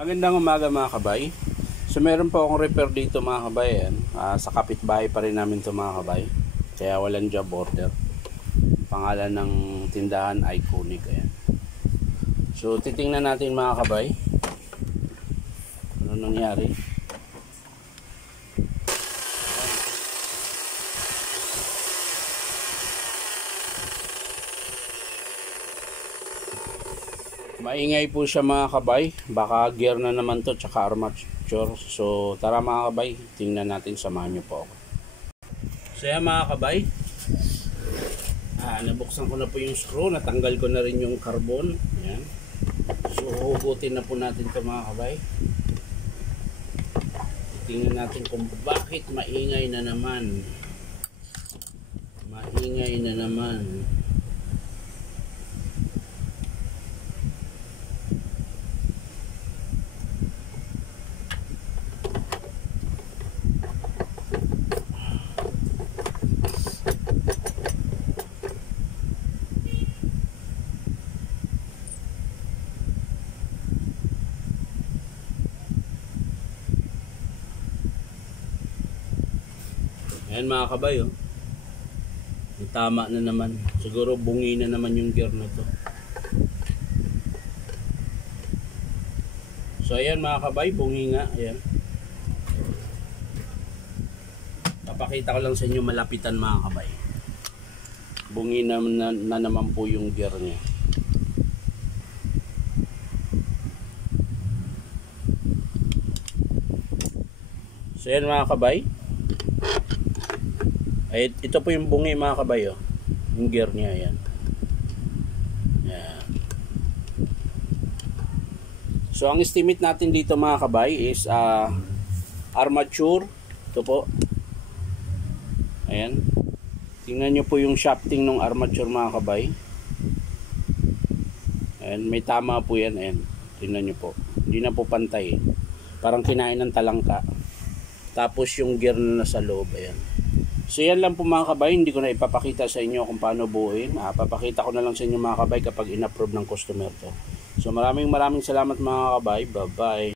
Magandang umaga mga kabay. So meron po akong repair dito mga kabay. Sa kapitbahay pa rin namin ito mga kabay. Kaya walang job order. Pangalan ng tindahan Iconic. Ayan. So titingnan natin mga kabay. Ano nangyari? Maingay po siya mga kabay. Baka gear na naman to tsaka armature. So tara mga kabay, tingnan natin, samahan nyo po ako. So yan mga kabay, nabuksan ko na po yung screw. Natanggal ko na rin yung carbon. Ayan. So hugutin na po natin to mga kabay. Tingnan natin kung bakit maingay na naman. Maingay na naman. Ayan mga kabay, oh. Tama na naman. Siguro bungi na naman yung gear na to. So ayan mga kabay, bungi nga. Ayan. Papakita ko lang sa inyo malapitan mga kabay. Bungi na naman po yung gear niya. So ayan mga kabay. Ay, ito po yung bungi mga kabay, oh. Yung gear niya, yan. Yan. So ang estimate natin dito mga kabay is armature. Ito po. Ayan. Tingnan nyo po yung shafting ng armature mga kabay. Ayan, may tama po yan. Ayan. Tingnan nyo po. Hindi na po pantay. Parang kinain ng talangka. Tapos yung gear na nasa loob. Ayan. So yan lang po mga kabay, hindi ko na ipapakita sa inyo kung paano buuin. Papakita ko na lang sa inyo mga kabay kapag in-approve ng customer to. So maraming salamat mga kabay. Bye bye.